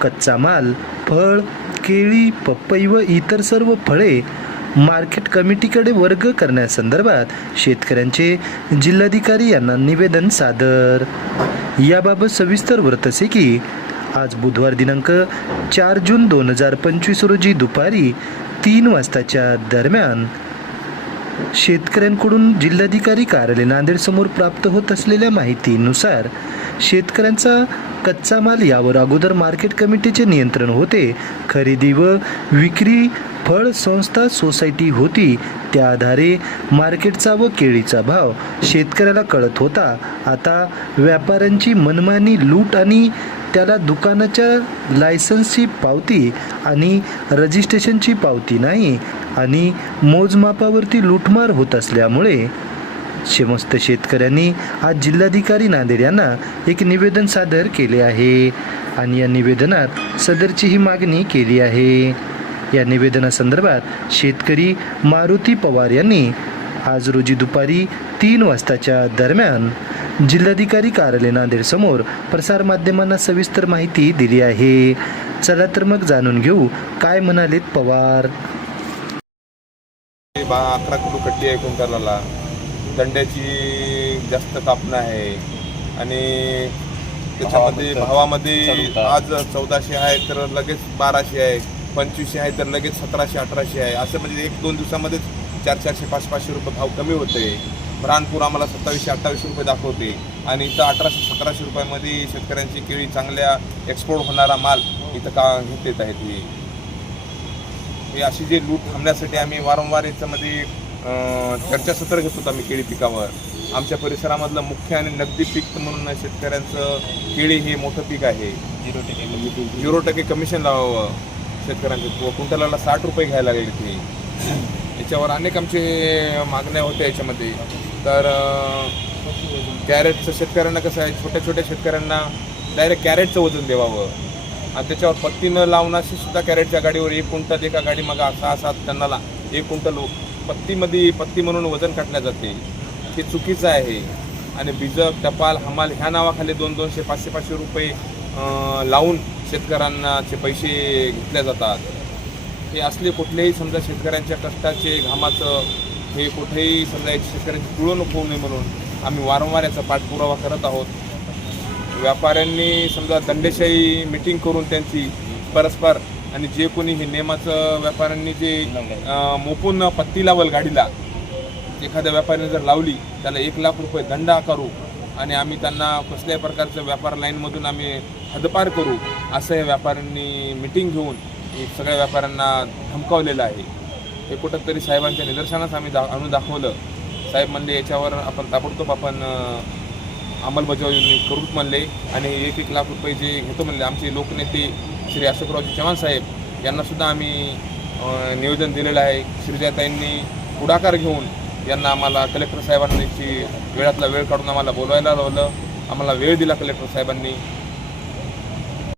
कच्चा माल फळ केळी पपई व इतर सर्व फळे मार्केट कमिटीकडे वर्ग करण्यासंदर्भात शेतकऱ्यांचे जिल्हाधिकारी यांना निवेदन सादर. याबाबत सविस्तर वृत्त असे की आज बुधवार दिनांक चार जून दोन हजार पंचवीस रोजी दुपारी तीन वाजताच्या दरम्यान शेतकऱ्यांकडून जिल्हाधिकारी कार्यालय नांदेड समोर प्राप्त होत असलेल्या माहितीनुसार शेतकऱ्यांचा कच्चा माल यावर अगोदर मार्केट कमिटीचे नियंत्रण होते. खरेदी व विक्री फळ संस्था सोसायटी होती. त्या आधारे मार्केटचा व केळीचा भाव शेतकऱ्याला कळत होता. आता व्यापाऱ्यांची मनमानी लूट आणि त्याला दुकानाच्या लायसन्सची पावती आणि रजिस्ट्रेशनची पावती नाही आणि मोजमापावरती लूटमार होत असल्यामुळे समस्त शेतकऱ्यांनी आज जिल्हाधिकारी नांदेड यांना एक निवेदन सादर केले आहे. आणि या निवेदनात सदरची ही मागणी केली आहे. या निवेदनासंदर्भात शेतकरी मारुती पवार यांनी आज रोजी दुपारी तीन वाजताच्या दरम्यान जिल्हाधिकारी कार्यालय नांदेड समोर प्रसारमाध्यमांना सविस्तर माहिती दिली आहे. चला तर मग जाणून घेऊ काय म्हणालेत पवार. बा अकरा किलो कट्टी ऐकून करायला. दंड्याची जास्त कापणं आहे. आणि त्याच्यामध्ये भावामध्ये आज चौदाशे आहे तर लगेच बाराशे आहे. पंचवीसशे आहे तर लगेच सतराशे अठराशे आहे. असं म्हणजे एक दोन दिवसामध्येच चार चारशे पाच पाचशे रुपये भाव कमी होते ब्राणपूर आम्हाला सत्तावीसशे अठ्ठावीसशे रुपये दाखवते. आणि इथं अठराशे सतराशे रुपयामध्ये शेतकऱ्यांची केळी चांगल्या एक्सपोर्ट होणारा माल इथं का घेत येत आहेत हे. हे अशी जे लूट थांबण्यासाठी आम्ही वारंवार याच्यामध्ये चर्चासत्र घेत होतो आम्ही केळी पिकावर. आमच्या परिसरामधलं मुख्य आणि नगदी पीक म्हणून शेतकऱ्यांचं केळी हे मोठं पीक आहे. झिरो टक्के झिरो टक्के कमिशन लावावं शेतकऱ्यांचे. कुंटलाला साठ रुपये घ्यायला लागले ते. याच्यावर अनेक आमचे मागण्या होत्या याच्यामध्ये. तर कॅरेटचं शेतकऱ्यांना कसं आहे छोट्या छोट्या शेतकऱ्यांना डायरेक्ट कॅरेटचं वजन द्यावावं आणि त्याच्यावर पत्ती न लावण्याशी सुद्धा कॅरेटच्या गाडीवर एक क्विंटल एका गाडी मग सहा सात टन्नाला एक क्विंटल पत्तीमध्ये पत्ती म्हणून वजन काटल्या जाते. हे चुकीचं आहे. आणि बीजक टपाल हमाल ह्या नावाखाली दोन दोनशे पाचशे पाचशे रुपये लावून शेतकऱ्यांनाचे पैसे घेतल्या जातात. हे असले कुठलेही समजा शेतकऱ्यांच्या कष्टाचे घामाचं हे कुठेही समजा याची शेतकऱ्यांची तुळवणूक होऊ नये म्हणून आम्ही वारंवार याचा पाठपुरावा करत आहोत. व्यापाऱ्यांनी समजा दंडेशाही मिटिंग करून त्यांची परस्पर आणि जे कोणी हे नियमाचं व्यापाऱ्यांनी जे मोपून पत्ती लावल गाडीला एखाद्या व्यापाऱ्याने जर लावली त्याला एक लाख रुपये दंड आकारू आणि आम्ही त्यांना कसल्याही प्रकारचं व्यापार लाईनमधून आम्ही हदपार करू असं या व्यापाऱ्यांनी मिटिंग घेऊन सगळ्या व्यापाऱ्यांना धमकावलेलं आहे. हे कुठंतरी साहेबांच्या निदर्शनास आम्ही दा आणून दाखवलं. साहेब म्हणले याच्यावर आपण ताबडतोब आपण अंमलबजावणी करू म्हणले. आणि एक एक लाख रुपये जे घेतो म्हणले आमचे लोकनेते श्री अशोकरावजी चव्हाण साहेब यांनासुद्धा आम्ही निवेदन दिलेलं आहे. श्रीजाताईंनी पुढाकार घेऊन यांना आम्हाला कलेक्टर साहेबांची वेळातला वेळ काढून आम्हाला बोलवायला लावलं. आम्हाला वेळ दिला कलेक्टर साहेबांनी.